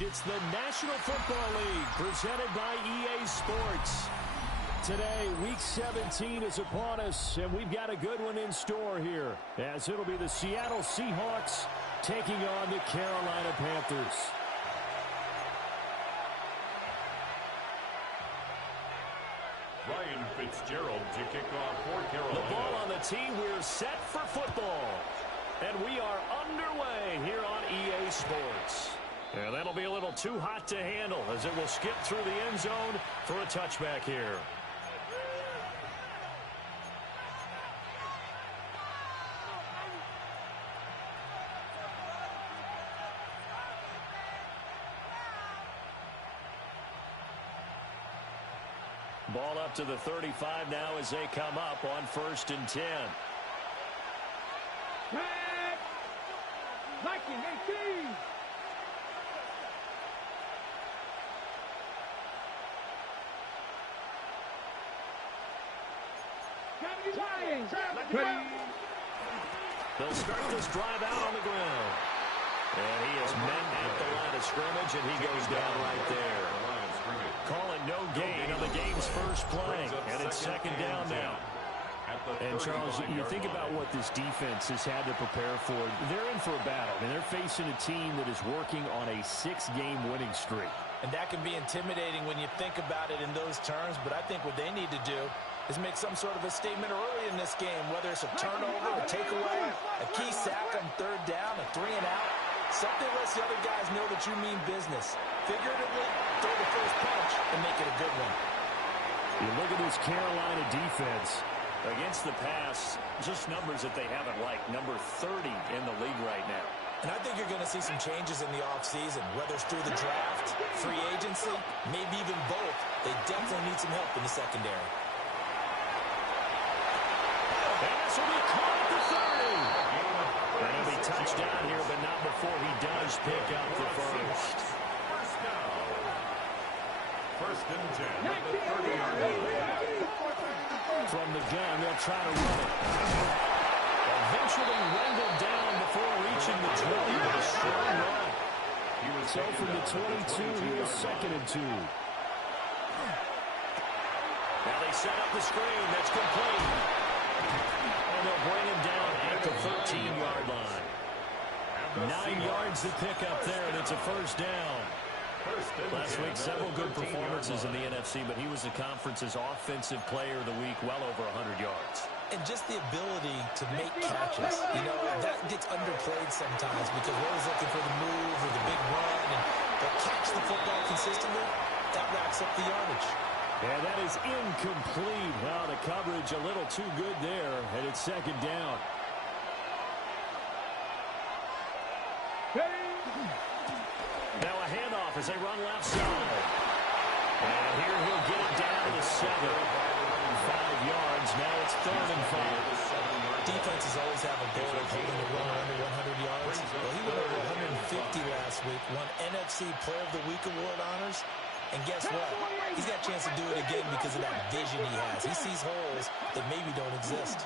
It's the National Football League presented by EA Sports. Today, Week 17 is upon us, and we've got a good one in store here, as it'll be the Seattle Seahawks taking on the Carolina Panthers. Ryan Fitzgerald to kick off for Carolina. The ball on the tee. We're set for football. And we are underway here on EA Sports. And that'll be a little too hot to handle as it will skip through the end zone for a touchback here. Ball up to the 35 now as they come up on 1st and 10. They'll start this drive out on the ground. And he is met at the line of scrimmage, and he goes down right there. Calling no gain on the game's first play. And it's 2nd down now. And, Charles, you think about what this defense has had to prepare for. They're in for a battle. I mean, they're facing a team that is working on a 6-game winning streak. And that can be intimidating when you think about it in those terms. But I think what they need to do is make some sort of a statement early in this game, whether it's a turnover, a takeaway, a key sack on 3rd down, a 3-and-out. Something lets the other guys know that you mean business. Figuratively, throw the first punch and make it a good one. You look at this Carolina defense. Against the pass, just numbers that they haven't liked. Number 30 in the league right now. And I think you're going to see some changes in the offseason, whether it's through the draft, free agency, maybe even both. They definitely need some help in the secondary. And this will be caught at the 30. And he'll be touchdown here, but not before he does pick up the first. First down. 1st and 10 at the 30-yard line. From the gun, they'll try to run it. Eventually wrangled down before reaching the 20 with a strong run. So from the 22, he was 2nd and 2. Now they set up the screen. That's complete. And they'll bring him down at the 13-yard line. 9 yards to pick up there, and it's a 1st down. Last week, several good performances in the NFC, but he was the conference's offensive player of the week, well over 100 yards. And just the ability to make catches. You know, that gets underplayed sometimes because we're always looking for the move or the big run. But catch the football consistently, that racks up the yardage. And that is incomplete. Well, the coverage a little too good there, and it's 2nd down. Now a handoff as they run left side. And here he'll get it down to the 7. 5 yards. Now it's 3rd and 5. Defenses always have a goal of holding the runner under 100 yards. Well, he went over 150 last week, won NFC Player of the Week award honors. And guess what? He's got a chance to do it again because of that vision he has. He sees holes that maybe don't exist.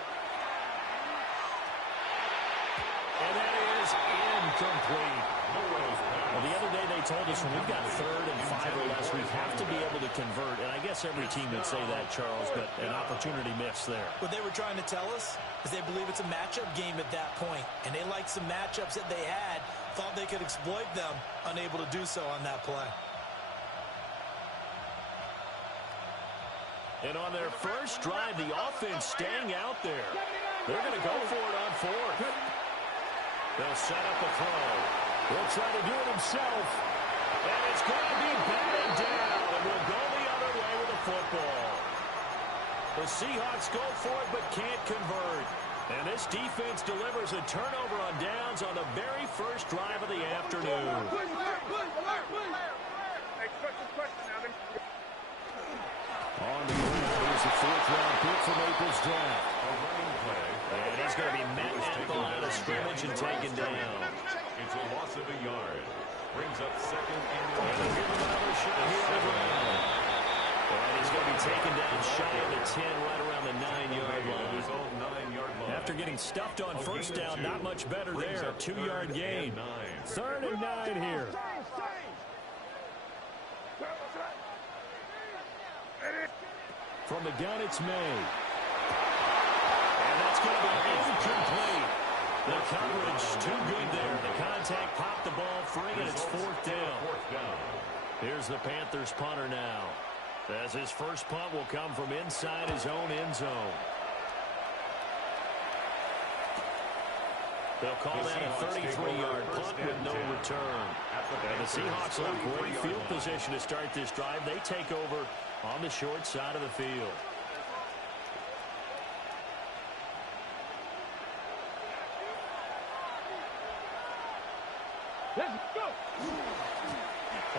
And that is incomplete. Well, the other day they told us when we've got 3rd and 5 or less, we have to be able to convert. And I guess every team would say that, Charles, but an opportunity missed there. What they were trying to tell us is they believe it's a matchup game at that point. And they liked some matchups that they had, thought they could exploit them, unable to do so on that play. And on their first drive, the offense staying out there. They're going to go for it on 4th. They'll set up a throw. He'll try to do it himself. And it's going to be batted down. And we'll go the other way with the football. The Seahawks go for it but can't convert. And this defense delivers a turnover on downs on the very first drive of the afternoon. On the ground, here's a 4th-round pick from April's draft. And he's going to be met at the line of scrimmage and taken down. It's a loss of a yard. Brings up 2nd and 1. And they'll give him another shot here on the ground. And he's going to be taken down shy of the 10, right around the 9-yard line. After getting stuffed on 1st down, not much better there. 2-yard gain. 3rd and 9 here. From the gun, it's May. And that's going to be incomplete. The coverage too good there. The contact popped the ball free, and it's fourth down. Here's the Panthers punter now, as his first punt will come from inside his own end zone. They'll call that a 33-yard punt with no return. And the Seahawks will have great field position to start this drive. They take over on the short side of the field. Let's go.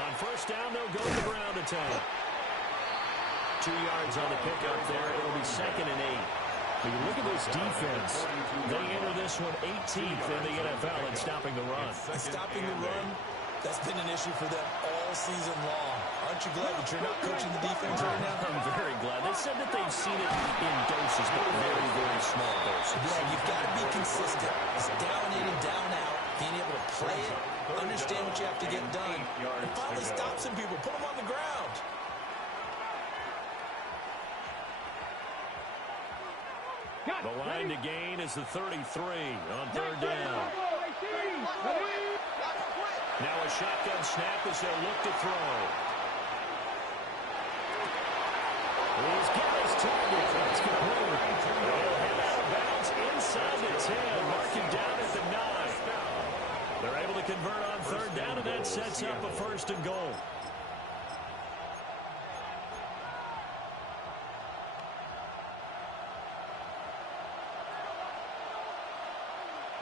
On first down, they'll go to the ground attack. 2 yards on the pickup there. It'll be 2nd and 8. When you look at this defense, they enter this one 18th in the NFL in stopping the run. Stopping the run, that's been an issue for them all season long. Aren't you glad that you're not coaching the defense right now? I'm very glad. They said that they've seen it in doses, but very, very small doses. Yeah, you've got to be consistent. It's down in and down out, being able to play it, understand what you have to get done, and finally stop some people, put them on the ground. The line to gain is the 33 on third down. Now a shotgun snap as they'll look to throw. He's got his target. That's complete. They'll head out of bounds inside the 10, marking down at the 9. They're able to convert on third down, and that sets up a 1st and goal.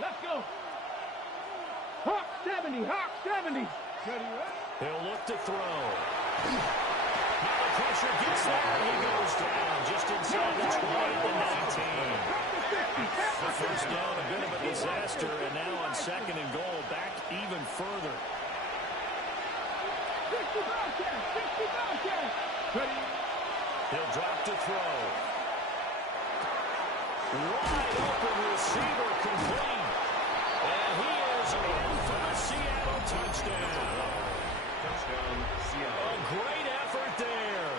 Let's go. Hawk 70, Hawk 70. He'll look to throw. Now the pressure gets there. He goes down just inside the 20 at the 19. The first down, a bit of a disaster, and now on 2nd and goal, back even further. 60 He'll drop to throw. Wide open receiver complete. And he is in for the Seattle touchdown. Touchdown, Seattle. A great effort there.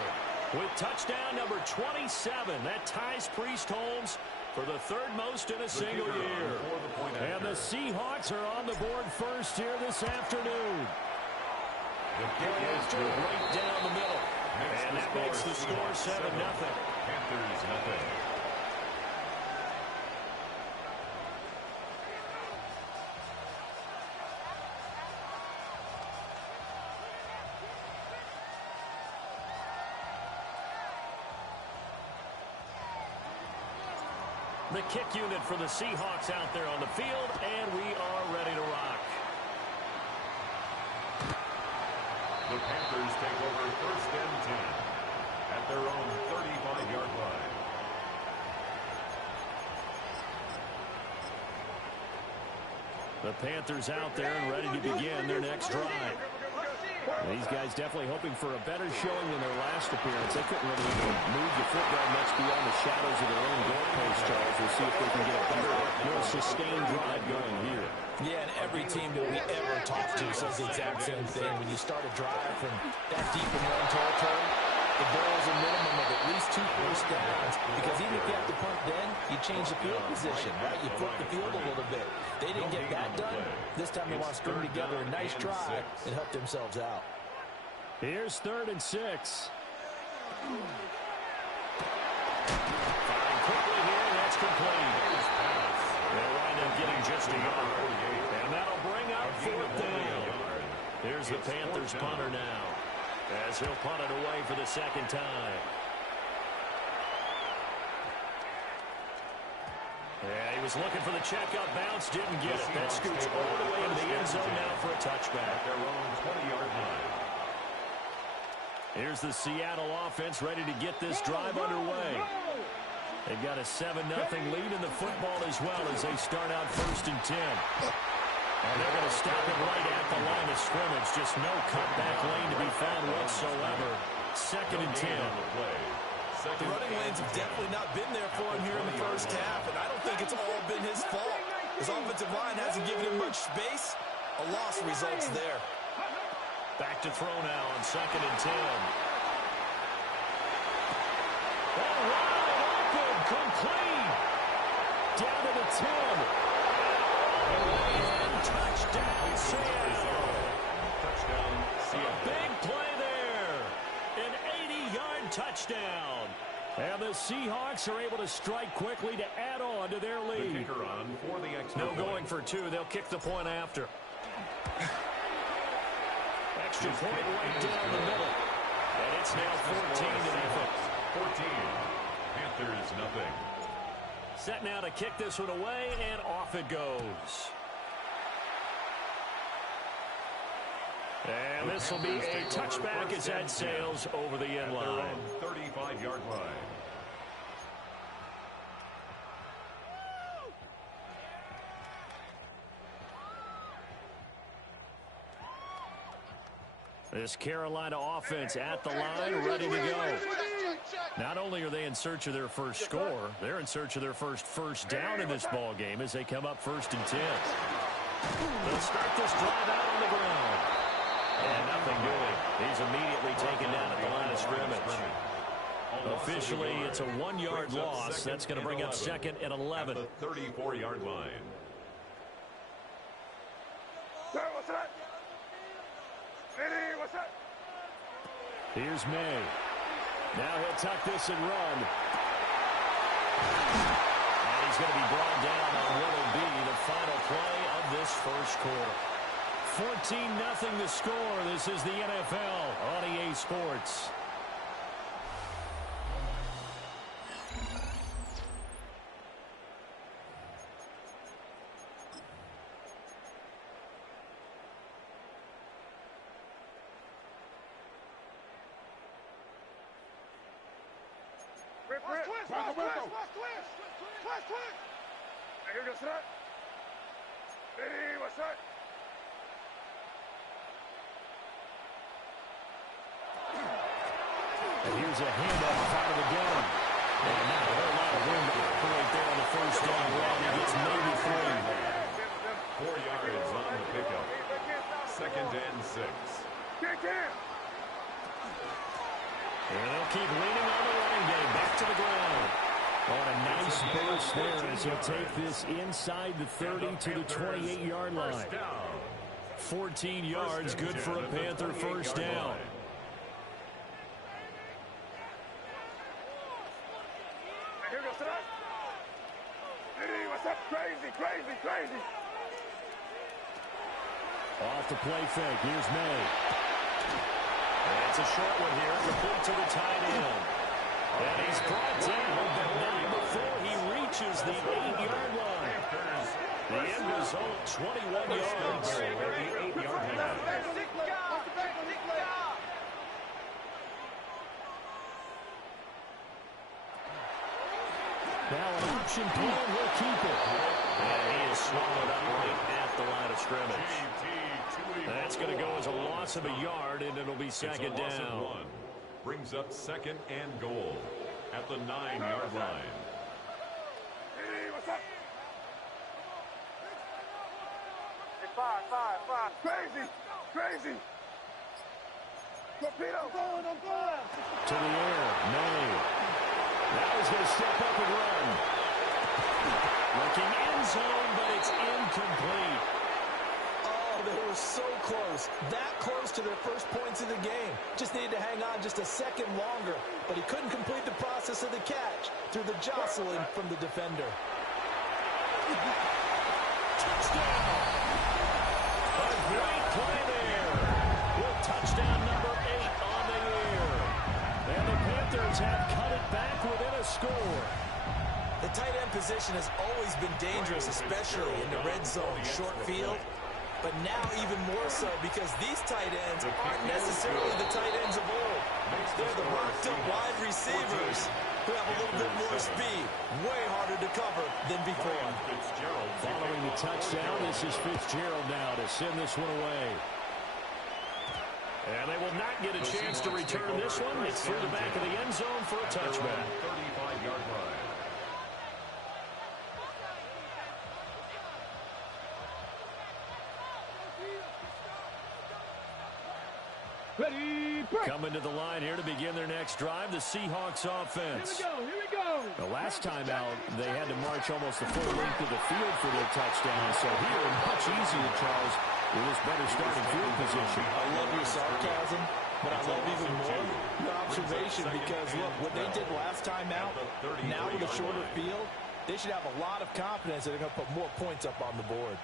With touchdown number 27, that ties Priest Holmes for the 3rd most in a single year. And the Seahawks are on the board first here this afternoon. Right down the middle. And that makes the score 7-0. Panthers nothing. The kick unit for the Seahawks out there on the field, and we are ready to rock. The Panthers take over 1st and 10 at their own 35-yard line. The Panthers out there and ready to begin their next drive. These guys definitely hoping for a better showing than their last appearance. They couldn't really even move the football much beyond the shadows of their own goalpost, Charles. We'll see if they can get a better, more sustained drive going here. Yeah, and every team that we ever talk to says the exact same thing. When you start a drive from that deep in run territory, the goal is a minimum of at least 2 first downs, because even if you have to punt then, you change the field position, right? You flip the field a little bit. They didn't get that done. This time they want to string together a nice drive and help themselves out. Here's 3rd and 6. Firing quickly here, and that's complete. They'll wind up getting just a yard. And that'll bring up 4th down. Here's the Panthers punter now, as he'll punt it away for the 2nd time. Yeah, he was looking for the checkup bounce, didn't get it. That scoots all the way into the end zone now for a touchback. Their own 20-yard line. Here's the Seattle offense ready to get this drive underway. They've got a 7-0 lead in the football as well as they start out 1st and 10. And they're going to stop it right at the line of scrimmage. Just no cutback lane to be found whatsoever. 2nd and 10. The running lanes have definitely not been there for him here in the first half, and I don't think it's all been his fault. His offensive line hasn't given him much space. A loss results there. Back to throw now on 2nd and 10. Oh, That's him. And touchdown, Seattle. Touchdown, Seattle. Big play there. An 80-yard touchdown. And the Seahawks are able to strike quickly to add on to their The lead. kicker on for the extra No point. going for two. They'll kick the point after. Extra His point kick right is down the good. middle. And it's now 14-0. 14. Panthers nothing. Set now to kick this one away, and off it goes. And this will be a touchback as that sails over the end At their line. own 35-yard line. This Carolina offense at the line, ready to go. Not only are they in search of their first score, they're in search of their first down in this ball game as they come up 1st and 10. They'll start this drive out on the ground. And nothing doing. He's immediately taken down at the line of scrimmage. Officially, it's a 1-yard loss. That's going to bring up 2nd and 11. At the 34-yard line. Here's May. Now he'll tuck this and run. And he's going to be brought down on what will be the final play of this first quarter. 14-0 the score. This is the NFL on EA Sports. And here's a handoff out of the gun. And not a whole lot of room to operate there on the first down run. He gets maybe 3. 4 yards on the pickup. 2nd and 6. And they'll keep leaning on the running game. Back to the ground. On a nice burst there as he'll take this inside the 30 to the 28-yard line. 14 yards, good for a Panther first down. Crazy. Off the play fake. Here's May. And it's a short one here. Complete to the tight end. And he's brought down, but not before he reaches the 8-yard line. The end result, 21 yards. The 8-yard line. Now an option plan will keep it. And he is swallowed up right at the line of scrimmage. That's going to go as a loss of a yard, and it'll be 2nd down. 1. Brings up 2nd and goal at the 9-yard line. Crazy. Torpedo. I'm going. To the air, May. Now he's going to step up and run. Looking end zone, but it's incomplete. Oh, they were so close. That close to their first points of the game. Just needed to hang on just a second longer. But he couldn't complete the process of the catch through the jostling from the defender. Touchdown! A great play there. With touchdown number 8 on the year. And the Panthers have cut it back within a score. The tight end position has always been dangerous, especially in the red zone, short field. But now even more so because these tight ends aren't necessarily the tight ends of old. They're the rocked-up wide receivers who have a little bit more speed. Way harder to cover than before. Following the touchdown, this is Fitzgerald now to send this one away. And they will not get a chance to return this one. It's through the back of the end zone for a touchback. 35-yard line. Ready, Coming to the line here to begin their next drive, the Seahawks offense. Here we go. The last time out, they had to march almost the full length of the field for their touchdown. So here, much easier, Charles, with this better starting field position. I love your sarcasm, but I love even more your observation because, look, what they did last time out, now with a shorter field, they should have a lot of confidence that they're going to put more points up on the board.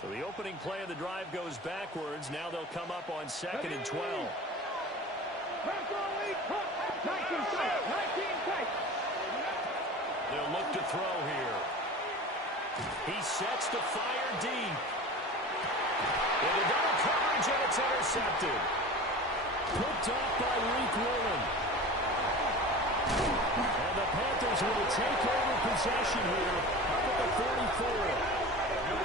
So the opening play of the drive goes backwards. Now they'll come up on 2nd and 12. They'll look to throw here. He sets to fire deep. Into double coverage, and it's intercepted. Picked off by Reek Woolen. And the Panthers will take over possession here up at the 44.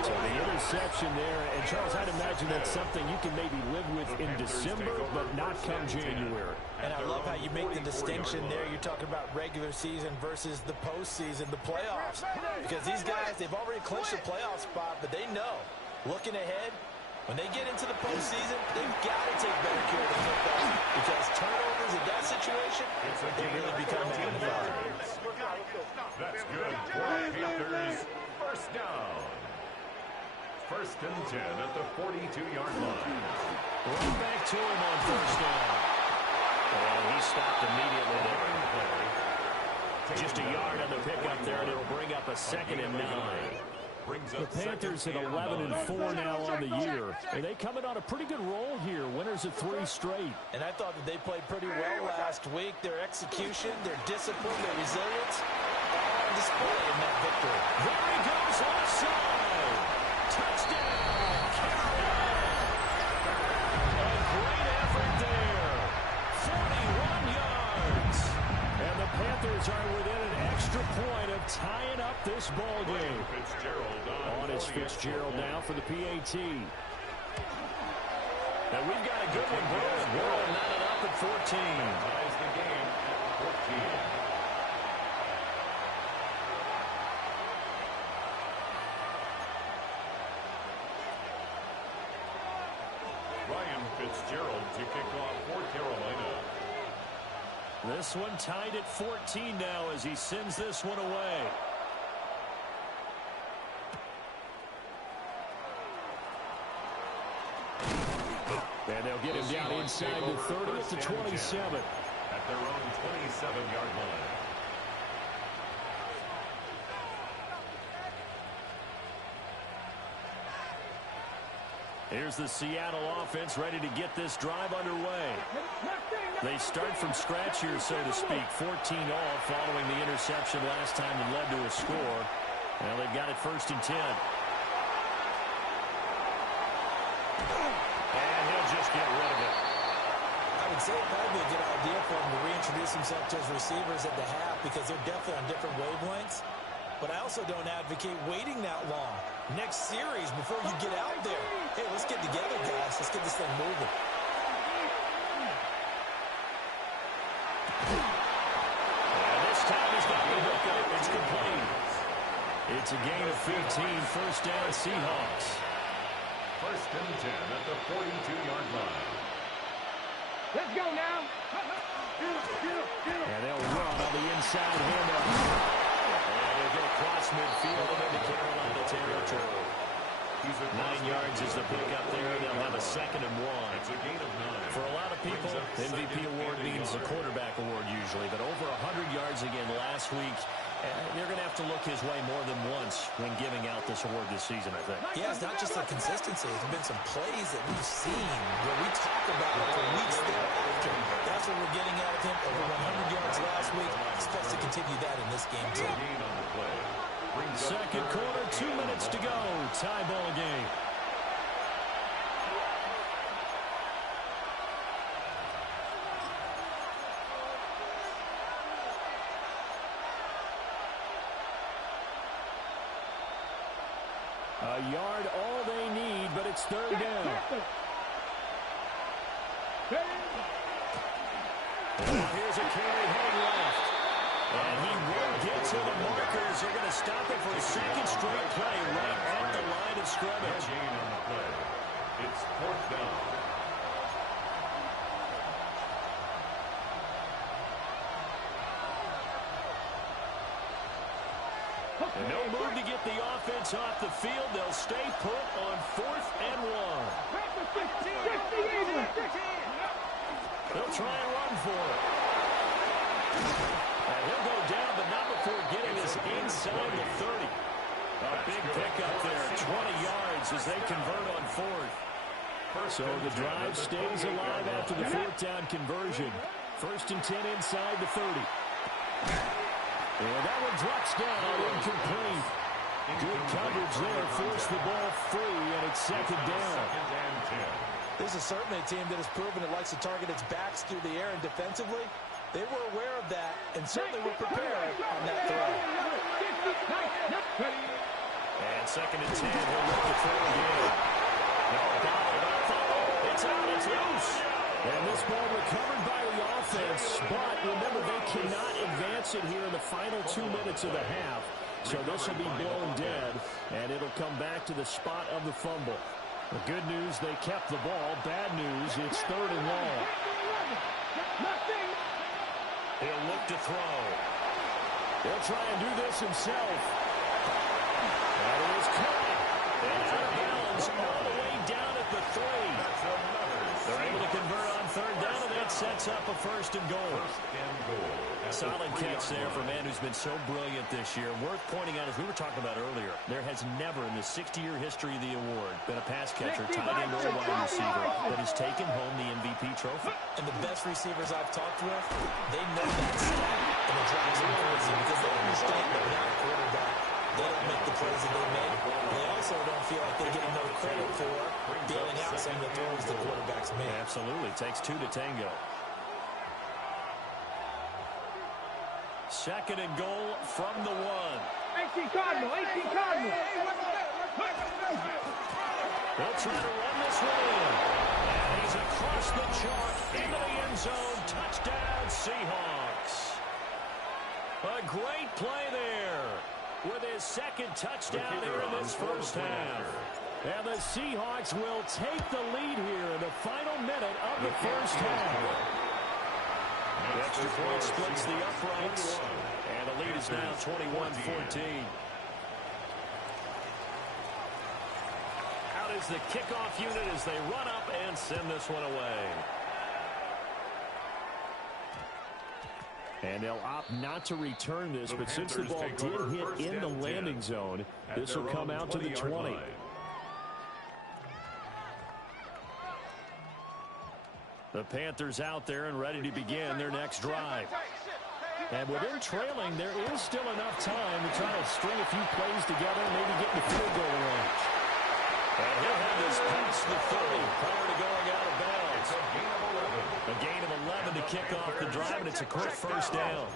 So the interception there, and Charles, I'd imagine that's something you can maybe live with in December, but not come January. And I love how you make the distinction there. You're talking about regular season versus the postseason, the playoffs. Because these guys, they've already clinched a playoff spot, but they know, looking ahead, when they get into the postseason, they've got to take better care of the football. Because turnovers in that situation, they really become magnified. That's good for Panthers. First down. 1st and 10 at the 42-yard line. Run back to him on 1st down. And he stopped immediately there. Just a yard on the pickup there, and it'll bring up a 2nd and 9. The Panthers at 11-4 now on the year. And they coming on a pretty good roll here. Winners of 3 straight. And I thought that they played pretty well last week. Their execution, their discipline, their resilience, all on display in that victory. There he goes offside. Touchdown, Carolina. A great effort there. 41 yards. And the Panthers are within an extra point of tying up this ball game. On is Fitzgerald now for the PAT. And we've got a good one brewing. We're all knotted up at 14. Ties the game at 14. Fitzgerald to kick off for Carolina. This one tied at 14 now as he sends this one away. And they'll get him down inside the 30 at the 27. At their own 27-yard line. Here's the Seattle offense ready to get this drive underway. They start from scratch here, so to speak. 14 all following the interception last time that led to a score. Well, they've got it 1st and 10. And he'll just get rid of it. I would say it might be a good idea for him to reintroduce himself to his receivers at the half because they're definitely on different wavelengths. But I also don't advocate waiting that long. Next series before you get out there. Hey, let's get together, guys. Let's get this thing moving. And this time he's got the hook up. It's complete. It's a gain of 15. 1st down, Seahawks. 1st and 10 at the 42-yard line. Let's go now. And they'll run on the inside handoff. And they'll get across midfield and into Carolina territory. 9 yards is the pickup there. They'll have a 2nd and 1. It's a gain of 9. For a lot of people, the MVP award means the quarterback award usually. But over 100 yards again last week. They're going to have to look his way more than once when giving out this award this season, I think. Yeah, it's not just the consistency. There's been some plays that we've seen where we talk about it for weeks thereafter. That's what we're getting out of him. Over 100 yards last week. Expects to continue that in this game, too. 2nd quarter, 2 minutes to go. Tie ball game. A yard, all they need, but it's 3rd down. Here's a carry heading left. And he will get to the markers. They're going to stop it for a 2nd straight play right at the line of scrimmage. Gain on the play. It's 4th down. No move to get the offense off the field. They'll stay put on 4th and 1. They'll try and run for it. And he'll go down, but not before getting us inside the 30. A big pickup there, 20 yards as they convert on 4th. So the drive stays alive after the 4th down conversion. 1st and 10 inside the 30. And that one drops down, incomplete. Good coverage there, forced the ball free, and it's 2nd down. This is certainly a team that has proven it likes to target its backs through the air, and defensively, they were aware of that and certainly were prepared on that throw. And 2nd and 10, he'll look to throw again. It's out, it's loose. And this ball recovered by the offense, but remember, they cannot advance it here in the final 2 minutes of the half. So this will be blown dead, and it'll come back to the spot of the fumble. The good news, they kept the ball. Bad news, it's 3rd and long. He'll look to throw. He'll try and do this himself. And it is caught. And out of bounds all the way down at the 3. They're able to convert on 3rd down, and that sets up a 1st and goal. Solid catch there for a man who's been so brilliant this year. Worth pointing out, as we were talking about earlier, there has never in the 60-year history of the award been a pass catcher, tight end, or wide receiver that has taken home the MVP trophy. And the best receivers I've talked with, they know that stat, and it drives them crazy because they understand that without a quarterback, they don't make the plays that they make. They also don't feel like they get enough credit for bailing out some of the throws the quarterbacks make. Absolutely. Takes 2 to tango. 2nd and goal from the 1. 18 Cardinal. They'll try to run this one in. And he's across the chalk into the end zone. Touchdown, Seahawks. A great play there with his 2nd touchdown here in this first half. And the Seahawks will take the lead here in the final minute of the first half. The extra point splits the uprights, and the lead is now 21-14. Out is the kickoff unit as they run up and send this one away. And they'll opt not to return this, but since the ball did hit in the landing zone, this will come out to the 20. The Panthers out there and ready to begin their next drive. And within trailing, there is still enough time to try to string a few plays together and maybe get in the field goal range. And he'll have this past the 30 prior to going out of bounds. A gain of 11 to kick off the drive, and it's a quick 1st down.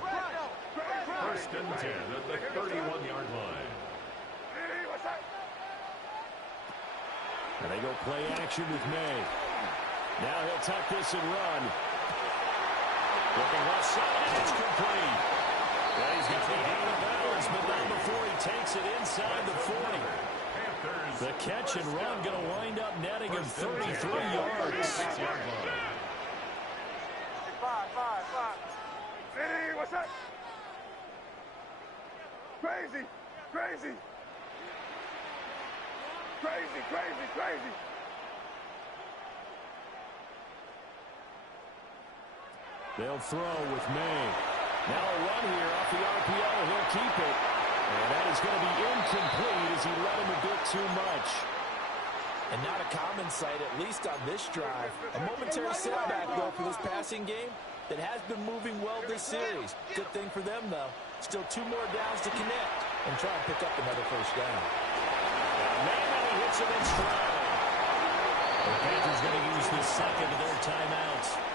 1st and 10 at the 31-yard line. And they go play action with May. Now he'll tuck this and run. Looking left side, and it's complete. Well, he's got to be out of bounds, but not before he takes it inside the 40. The catch and run going to wind up netting him 33 yards. Hey, what's up? Crazy. They'll throw with May. Now a run here off the RPO. He'll keep it. And that is going to be incomplete as he led him a bit too much. And not a common sight, at least on this drive. A momentary setback, though, for this passing game that has been moving well this series. Good thing for them, though. Still 2 more downs to connect and try and pick up another 1st down. Man, he hits him in stride. The Panthers going to use this 2nd of their timeouts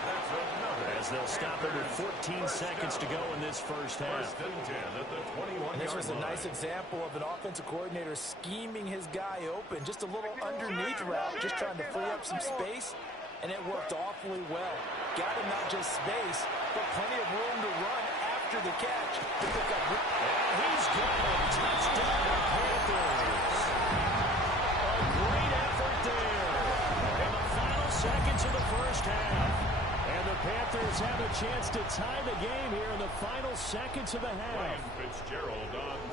as they'll stop it with 14 seconds to go in this first half. And this was a nice example of an offensive coordinator scheming his guy open. Just a little underneath route, just trying to free up some space, and it worked awfully well. Got him not just space, but plenty of room to run after the catch to pick up. And he's got a touchdown, Panthers. A great effort there in the final seconds of the first half. And the Panthers Panthers have a chance to tie the game here in the final seconds of the half.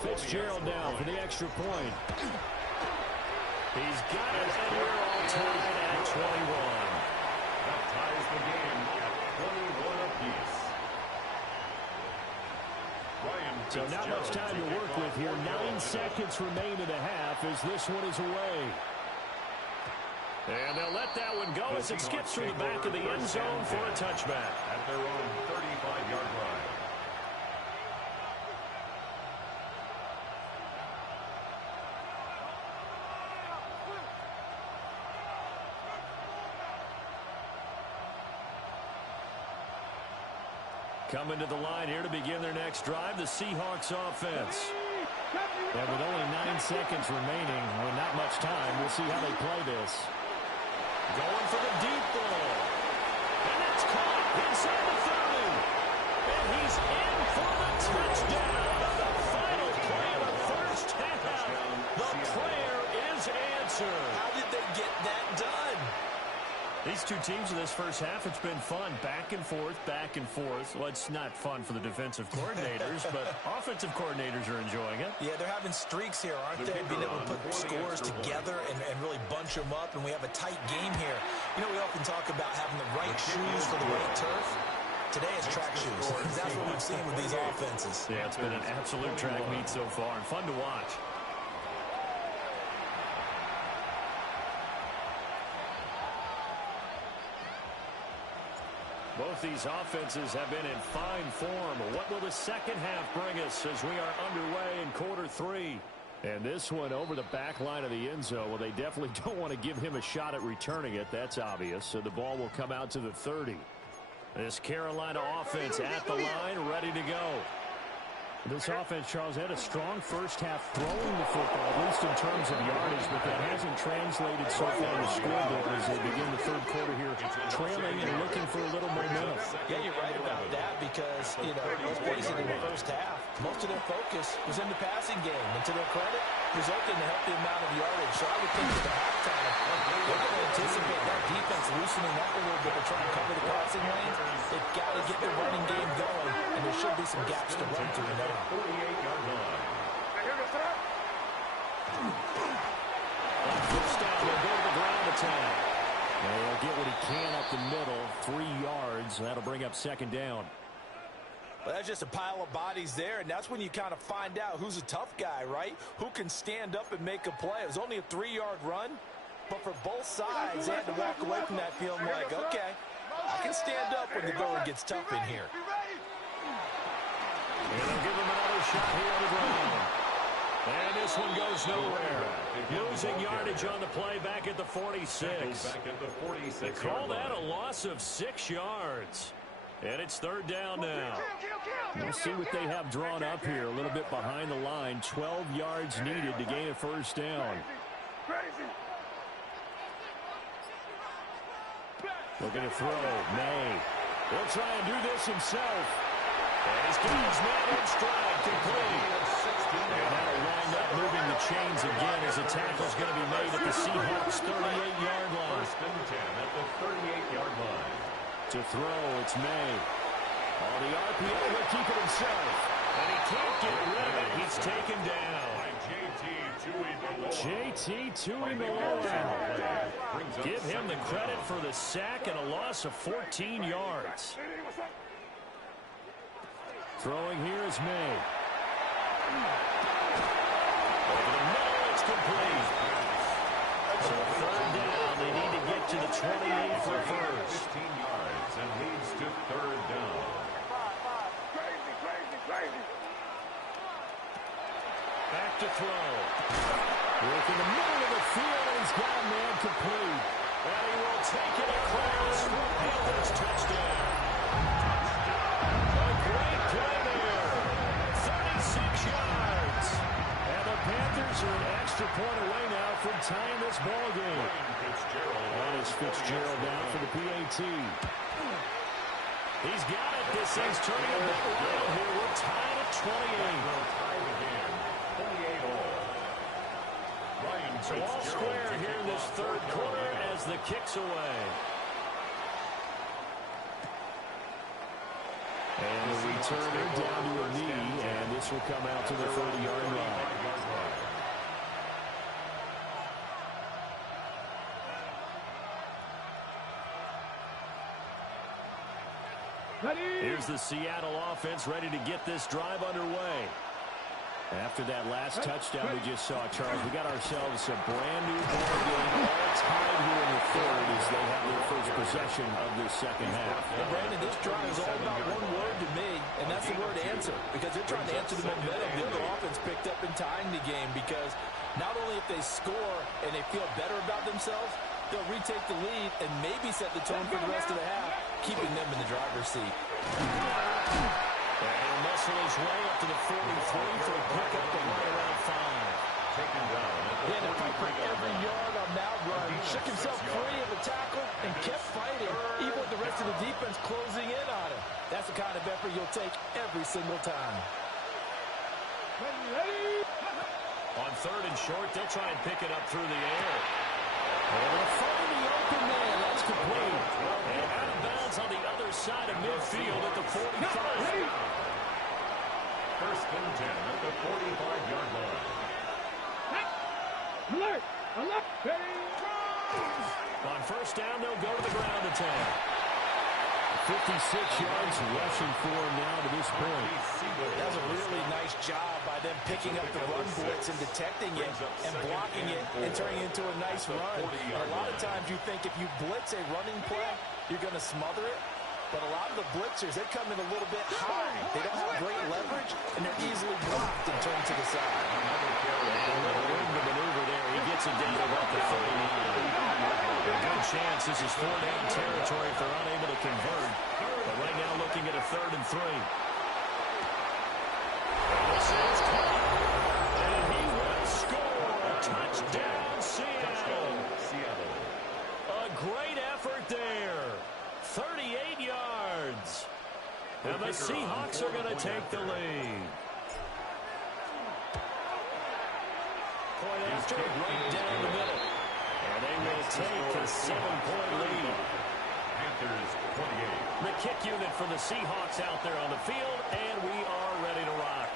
Fitzgerald down for the extra point. He's got it, and we're all tied at 21. That ties the game at 21 apiece. So not much time to work with here. 9 seconds remain in the half as this one is away. And they'll let that one go as it skips through the back of the end zone for a touchback. At their own 35-yard line. Coming to the line here to begin their next drive, the Seahawks offense. And with only 9 seconds remaining, with not much time, we'll see how they play this. Going for the deep ball. And that's caught inside the 30. And he's in for the touchdown. The final play of the first half. The prayer is answered. How did they get that done? These two teams in this first half, it's been fun. Back and forth, back and forth. Well, it's not fun for the defensive coordinators, but offensive coordinators are enjoying it. Yeah, they're having streaks here, aren't they? Being able to put scores together and really bunch them up, and we have a tight game here. You know, we often talk about having the right shoes for the right turf. Today is track shoes. That's what we've seen with these offenses. Yeah, it's been an absolute track meet so far, and fun to watch. Both these offenses have been in fine form. What will the second half bring us as we are underway in quarter 3? And this one over the back line of the end zone. Well, they definitely don't want to give him a shot at returning it. That's obvious. So the ball will come out to the 30. This Carolina offense at the line, ready to go. This offense, Charles, had a strong first half throwing the football, at least in terms of yardage, but that hasn't translated so far to scoreboard as they begin the third quarter here, trailing and looking for a little momentum. Yeah, you're right about that because, you know, let's face it, in the first half, most of their focus was in the passing game. And to their credit, resulted in a healthy amount of yardage. So I would think at the halftime, they're going to anticipate that defense loosening up a little bit to try and cover the passing lanes. They've got to get the running game going, and there should be some gaps to run through now. 48-yard line. On first down, they'll go to the ground attack. And he'll get what he can up the middle, 3 yards. That'll bring up second down. Well, that's just a pile of bodies there, and that's when you kind of find out who's a tough guy, right? Who can stand up and make a play. It was only a 3-yard run, but for both sides, they had to walk away from that feeling like, okay, I can stand up when the going gets tough in here. And they'll give him another shot here on the ground. And this one goes nowhere. Losing yardage on the play back at the 46. They call that a loss of 6 yards. And it's third down now. We'll see what they have drawn up here. A little bit behind the line. 12 yards needed to gain a first down. Looking to throw. May. He'll try and do this himself. And he's got his man in stride, complete. And that'll wind up moving the chains again as the tackle's going to be made at the Seahawks' 38-yard line. First and 10 at the 38-yard line. To throw, it's May. On the RPO, he'll keep it himself. And he can't get rid of it. He's taken down. JT Tuimoloau. Give him the credit for the sack and a loss of 14 yards. Throwing here is May. Over the middle, it's complete. So third down, they need to get to the 28 for first. 15 yards and leads to third down. Back to throw. Work in the middle of the field, and he's got a man complete. And he will take it across for Panthers touchdown. A great play there. 36 yards. And the Panthers are an extra point away now from tying this ball game. That is Fitzgerald down for the PAT. He's got it. This thing's turning a bit wild here. We're tied at 28. So all square here in this third quarter as the kick's away. And the returner down to a knee, and this will come out to the 30-yard line. Here's the Seattle offense ready to get this drive underway. After that last touchdown we just saw, Charles, we got ourselves a brand new ball game, all tied here in the third as they have their first possession of this second half. And Brandon, this drive is all about one word to me, and that's the word answer, because they're trying to answer the momentum the other offense picked up in tying the game, because not only if they score and they feel better about themselves, they'll retake the lead and maybe set the tone for the rest of the half, keeping them in the driver's seat. And he'll muscle his way up to the 43 for a pickup of right around 5. Taken down. He had to fight for every yard on that run. Shook himself free of the tackle and kept fighting, even with the rest of the defense closing in on him. That's the kind of effort you'll take every single time. On third and short, they'll try and pick it up through the air. Able to find the open man. That's complete. And out of bounds on the other side of midfield at the 45. First and 10 at the 45-yard line. Alert! Alert! On first down, they'll go to the ground attack. 56 yards rushing for him now to this point. That was a really nice job by them picking up the run blitz and detecting it and blocking it and turning it into a nice run. And a lot of times you think if you blitz a running play, you're going to smother it. But a lot of the blitzers, they come in a little bit high. They don't have great leverage, and they're easily blocked and turned to the side. A little room to maneuver there. He gets it down about the 39. A good chance this is 4-down territory if they're unable to convert. But right now looking at a 3rd and 3. This is caught. And he will score. Touchdown, Seattle. A great effort there. 38 yards. And the Seahawks are going to take the lead. Point after, right down the middle. And they will take a 7-point lead. Panthers 28. The kick unit for the Seahawks out there on the field, and we are ready to rock.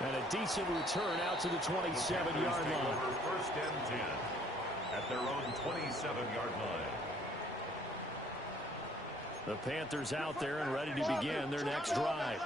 And a decent return out to the 27-yard line. First and 10 at their own 27-yard line. The Panthers out there and ready to begin their next drive.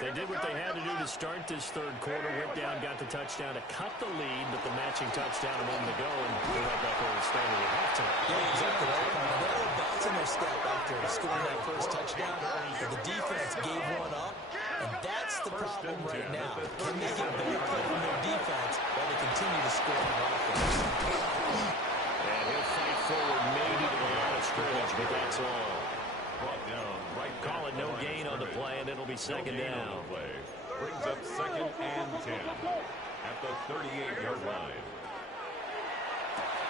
They did what they had to do to start this third quarter. Went down, got the touchdown to cut the lead, but the matching touchdown a moment ago, and they're right back where they started at halftime. Yeah, exactly right. They were bouncing their step after scoring that first touchdown. But the defense gave one up, and that's the problem right now. Can they get better play from their defense while they continue to score on offense? And he'll fight forward maybe to the line of scrimmage, but that's all. Brought down right. Call it no gain on the play, and it'll be second down. Brings up 2nd and 10 at the 38-yard line.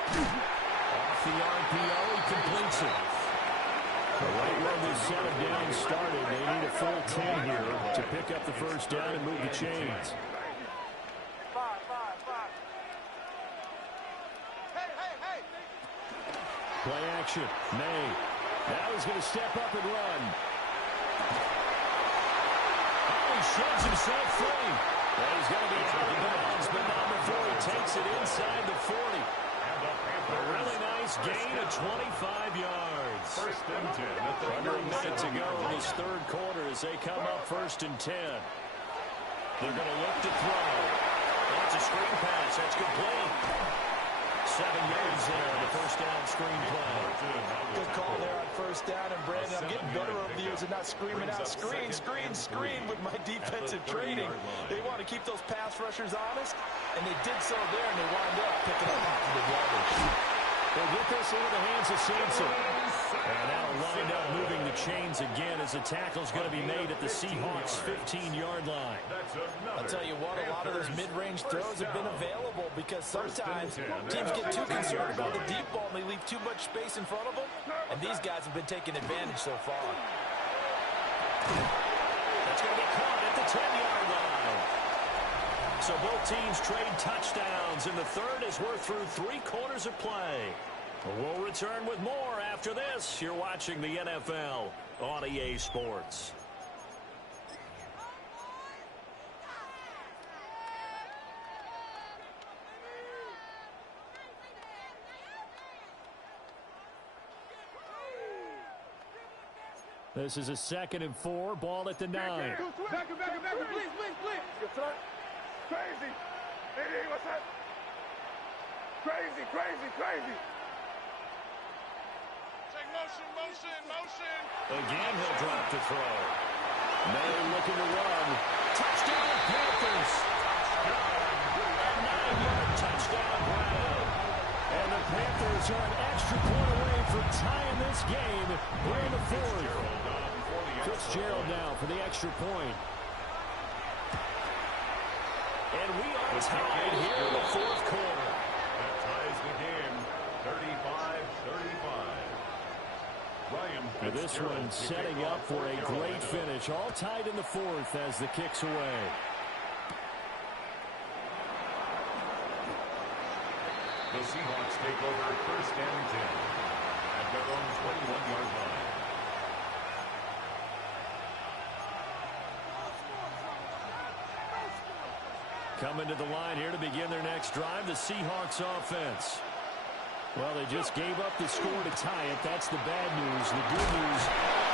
Off the RPO, he completes it. Right where they set it down started, they need a full 10 here to pick up the first down and move the chains. Play action, May. Now he's going to step up and run. Oh, he shoves himself free. Well, he's going to be out of bounds, but not before he takes it inside the 40. A really nice gain of 25 yards. First and 10 at the Under a minute to go in this third quarter as they come up first and 10. They're going to look to throw. That's a screen pass. That's complete. 7 yards there on the first down screen play. Good call there on first down. And Brandon, I'm getting better over the years and not screaming out screen, screen, screen with my defensive training. They want to keep those pass rushers honest, and they did so there, and they wound up picking up the yardage. They'll get this into the hands of Sampson. And that'll wind up moving the chains again as the tackle's going to be made at the Seahawks' 15-yard line. I'll tell you what, a lot of those mid-range throws have been available because sometimes teams get too concerned about the deep ball and they leave too much space in front of them, and these guys have been taking advantage so far. That's going to be caught at the 10-yard line. So both teams trade touchdowns, and the third as we're through 3 quarters of play. We'll return with more after this. You're watching the NFL on EA Sports. This is a 2nd and 4, ball at the 9. Back, blitz. Good son. Crazy. Hey, what's that? Crazy. Take motion. Again, he'll drop to throw. May looking to run. Touchdown, Panthers. A 9-yard touchdown grab. And the Panthers are an extra point away from tying this game here in the 4th. Fitzgerald now for the extra point. And we are tied here in the 4th quarter. That ties the game, 35-35. Ryan And this one setting up for a great finish. All tied in the 4th as the kick's away. The Seahawks take over 1st and 10 at their own 21-yard line. Coming to the line here to begin their next drive, the Seahawks offense. Well, they just gave up the score to tie it. That's the bad news. The good news,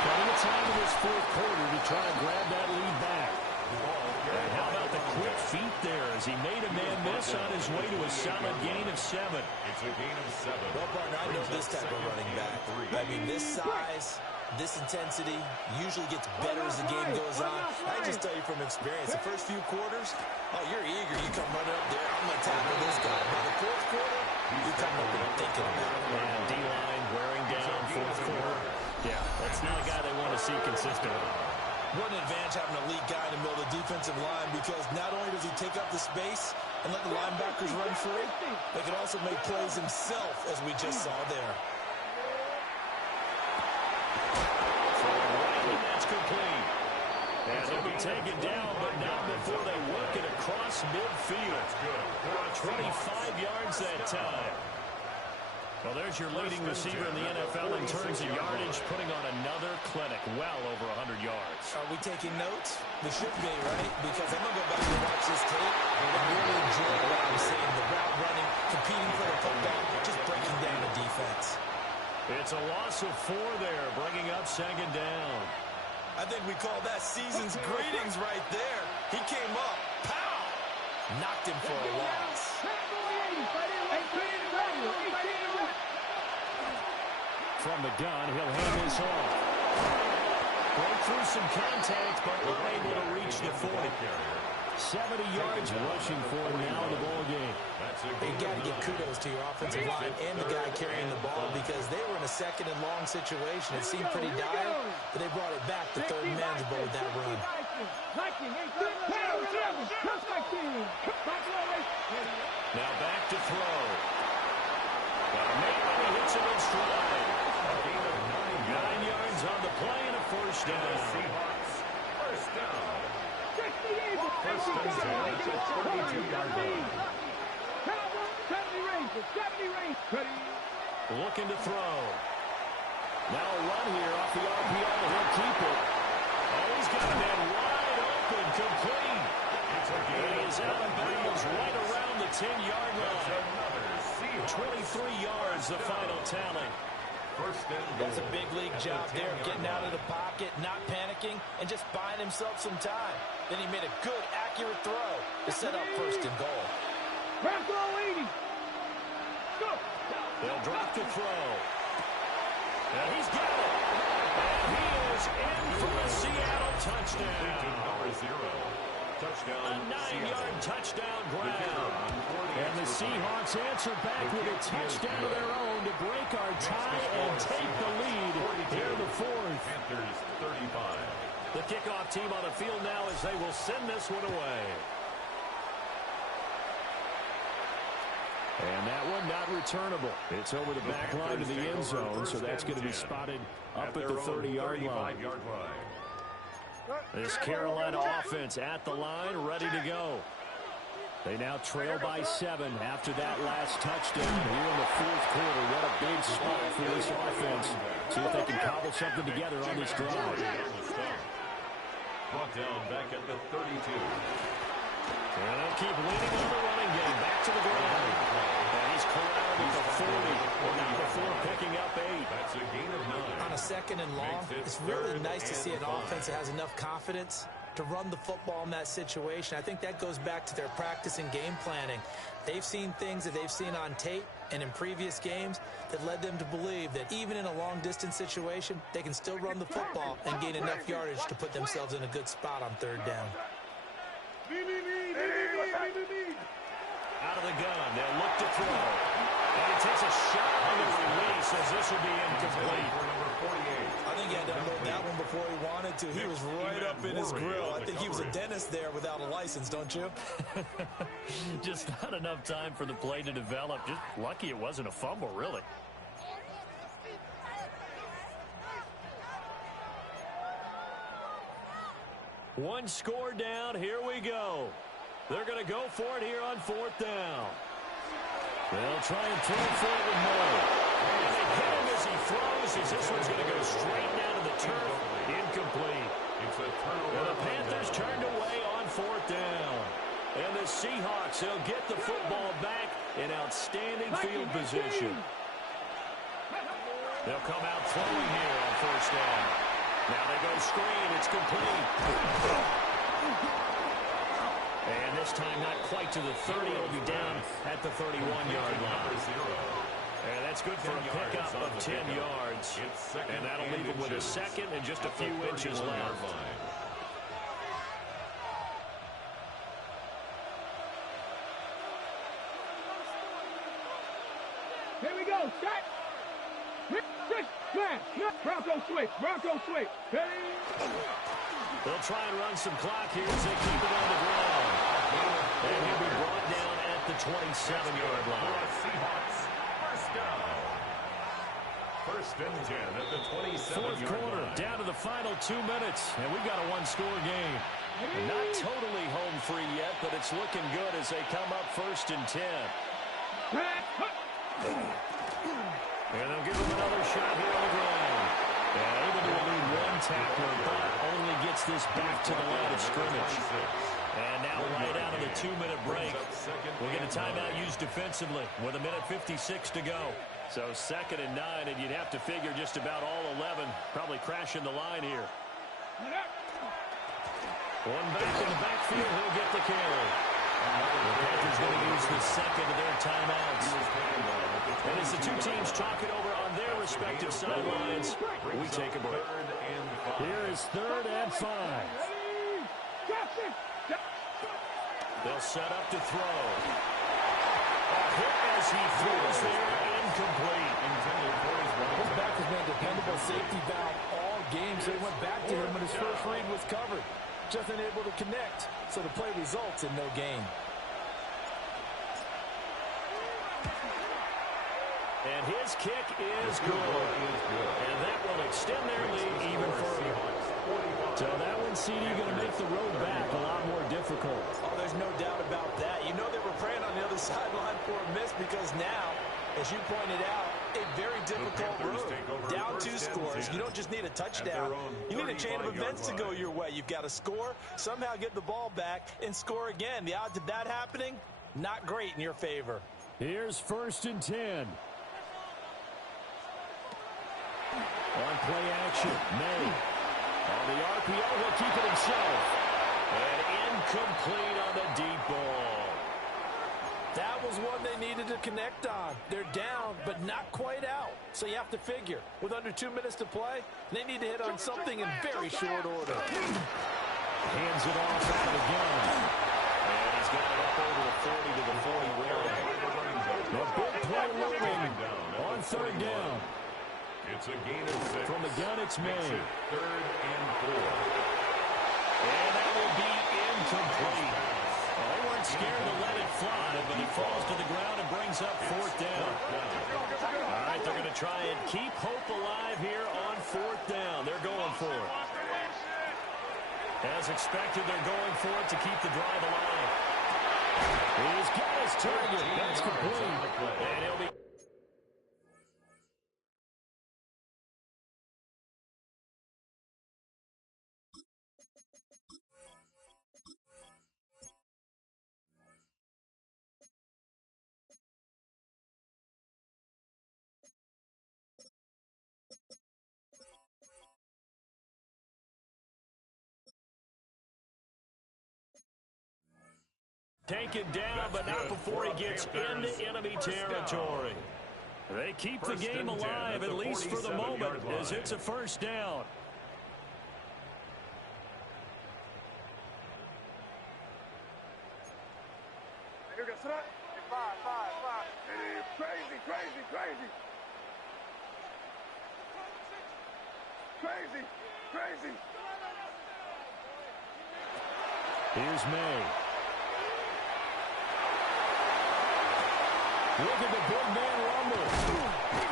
plenty of time in this 4th quarter to try and grab that lead back. And how about the quick feet there as he made a man miss on his way to a solid gain of 7. It's a gain of 7. Well, partner, I know this type of running back. I mean, this size, this intensity usually gets better as the game goes on. I just tell you from experience, the first few quarters, oh, you're eager. You come running up there. I'm going to tackle this guy. By the 4th quarter, you're coming up and thinking about it. And D-line wearing down 4th quarter. Yeah, that's not a guy they want to see consistently. What an advantage having an elite guy in the middle of the defensive line, because not only does he take up the space and let the linebackers run free, but can also make plays himself, as we just saw there. That's complete. And they'll be taken down, but not before they work it across midfield. 25 yards that time. Well, there's your leading receiver in the NFL in terms of yardage, putting on another clinic, well over 100 yards. Are we taking notes? We should be, right? Because I'm going to go back and watch this tape and really enjoy what I'm seeing. The route running, competing for the football, just breaking down the defense. It's a loss of 4 there, bringing up 2nd down. I think we call that season's greetings right there. He came up, pow! Knocked him for a loss. From the gun, he'll hand this off. Broke through some contact, but unable to reach the 40. 70 yards rushing for him now in the ball game. You got to give kudos to your offensive line and the guy carrying the ball, because they were in a 2nd and long situation. It seemed pretty dire, but they brought it back to 3rd and manageable with that run. Now back to throw. Maybe he hits it in stride. 9 yards on the play and a 1st down. Seahawks, 1st down. 1st and 10 at the 22-yard line. Looking to throw. Now a run here off the RPO. He'll keep it. Oh, he's got a man wide open, complete. He is out of bounds right around the 10-yard line. 23 yards, the final tally. That's a big league job there, getting out of the pocket, not panicking, and just buying himself some time. Then he made a good, accurate throw to set up 1st and goal. They'll drop to throw. And he's got it. And he is in for a Seattle touchdown. Touchdown, a 9-yard touchdown grab. And the Seahawks answer back with a touchdown of their own to break our tie and take the lead here in the 4th. Panthers 35. The kickoff team on the field now as they will send this one away. And that one not returnable. It's over the back line to the end zone, so that's going to be spotted up at the 30-yard line. This Carolina offense at the line, ready to go. They now trail by 7 after that last touchdown here in the fourth quarter. What a big spot for this offense. See if they can cobble something together on this drive. Brought down back at the 32. And they'll keep leaning on the running game. Back to the ground. And he's corralled at the 40. Well, now before picking up 8. That's a gain of 9. On a second and long, it's really nice to see an offense that has enough confidence to run the football in that situation. I think that goes back to their practice and game planning. They've seen things that they've seen on tape and in previous games that led them to believe that even in a long-distance situation, they can still run the football and gain enough yardage to put themselves in a good spot on third down. Out of the gun, they'll look to throw. And he takes a shot on the release as this will be incomplete. I think he had to unload that one before he wanted to. He was right up in his grill. I think he was a dentist there without a license, don't you? Just not enough time for the play to develop. Just lucky it wasn't a fumble, really. One score down. Here we go. They're going to go for it here on fourth down. They'll try and throw for it with Moore. And they hit him as he throws, as this one's going to go straight down to the turf. Incomplete. It's a turnover. And the Panthers turned away on fourth down. And the Seahawks, they'll get the football back in outstanding field position. They'll come out throwing here on first down. Now they go screen. It's complete. And this time not quite to the 30. It'll be down at the 31-yard line. And that's good for a pickup of 10 yards. And that'll leave him with a second and just a few inches left. Here we go. Shot. Switch. Flash. Bronco switch. Bronco switch. Ready? They'll try and run some clock here as they keep it on the ground. And he'll be brought down at the 27-yard line. Seahawks, first down. First and 10 at the 27-yard line. Fourth quarter, down to the final 2 minutes. And we've got a one-score game. Not totally home free yet, but it's looking good as they come up first and 10. And they'll give him another shot here on the ground. And able to elude one tackler, but only gets this back to the line of scrimmage. And now right out of the 2-minute break, we'll get a timeout used defensively with 1:56 to go. So 2nd and 9, and you'd have to figure just about all 11 probably crashing the line here. One back in the backfield, he'll get the carry. The Panthers going to use the second of their timeouts. And as the two teams talk it over on their respective sidelines, we take a break. Here is 3rd and 5. They'll set up to throw. A hit as he throws there, incomplete. His back has been a dependable safety valve all game, so he went back to him when his first read was covered. Just unable to connect, so the play results in no gain. And his kick is good. And that will extend their lead even further. So that one, CD, going to make the road back a lot more difficult. Oh, there's no doubt about that. You know they were praying on the other sideline for a miss because now, as you pointed out, a very difficult road. Down 2 scores. You don't just need a touchdown. You need a chain of events to go your way. You've got to score, somehow get the ball back, and score again. The odds of that happening, not great in your favor. Here's 1st and 10. On play action, May. On the RPO, he'll keep it himself. And incomplete on the deep ball. That was one they needed to connect on. They're down, but not quite out. So you have to figure, with under 2 minutes to play, they need to hit on something in very short order. Hands it off out of the gun. And he's got it up over the 40 to the 41. A big play looming on 3rd down. It's a gain of 6. From the gun, it's May. 3rd and 4. And that will be incomplete. Well, they weren't scared to let it fly, but it falls to the ground and brings up 4th down. All right, they're going to try and keep hope alive here on 4th down. They're going for it. As expected, they're going for it to keep the drive alive. He's got his target. That's complete. And he'll be... Taken down, but not before he gets into enemy territory. They keep the game alive, at least for the moment, as it's a first down. Here we go, son. Five. Crazy. Here's May. Look at the big man rumble.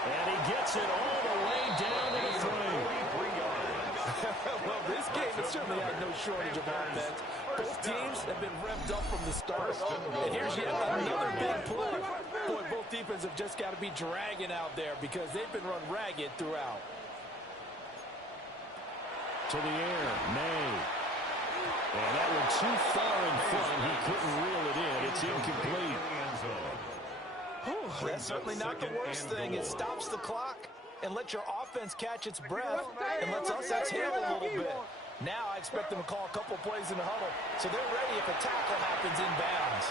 And he gets it all the way down to the frame. Well, this game has certainly had no shortage of offense. Both teams have been revved up from the start. And here's yet another big play. Boy, both defenses have just got to be dragging out there because they've been run ragged throughout. To the air, May. And that went too far in front. He couldn't reel it in. It's incomplete. That's certainly not the worst thing. It stops the clock and lets your offense catch its breath and lets us exhale a little bit. Now I expect them to call a couple plays in the huddle so they're ready if a tackle happens inbounds.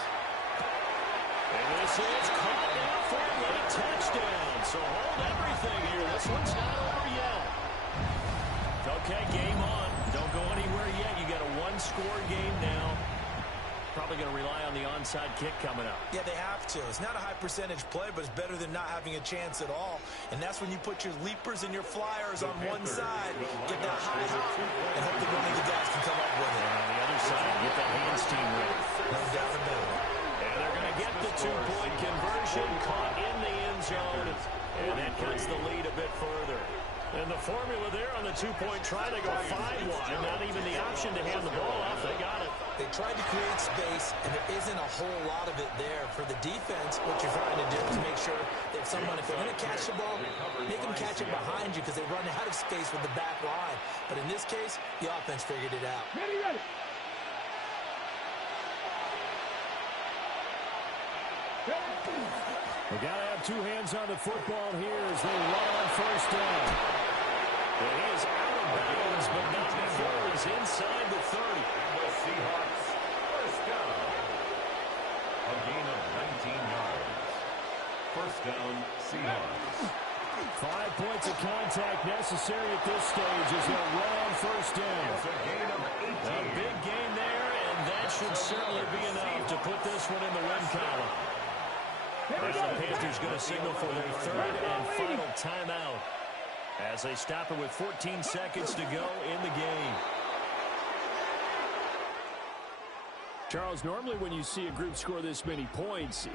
And this is caught now for a late touchdown. So hold everything here. This one's not over yet. Okay, game on. Don't go anywhere yet. You got a one-score game now. Probably going to rely on the onside kick coming up. Yeah, they have to. It's not a high-percentage play, but it's better than not having a chance at all. And that's when you put your leapers and your flyers on one side, get that high hop, and hope that one of the guys can come up with it. And on the other side, get that hands team ready. No doubt about it. And they're going to get the two-point conversion, caught in the end zone, and that cuts the lead a bit further. And the formula there on the two-point try to go 5 wide. Not even the option to hand the ball off. They got it. They tried to create space, and there isn't a whole lot of it there. For the defense, what you're trying to do is make sure that someone, if they're going to catch the ball, make them catch it behind you because they run out of space with the back line. But in this case, the offense figured it out. Ready. We got to have two hands on the football here as they run on first down. And he is out of bounds, but not before he's inside the 30. The Seahawks, first down. A gain of 19 yards. First down, Seahawks. 5 points of contact necessary at this stage as they'll run on first down. It's a gain of 18. A big gain there, and that should certainly be enough to put this one in the win column. Now the Panthers going to signal for their third and final timeout as they stop it with 14 seconds to go in the game. Charles, normally when you see a group score this many points,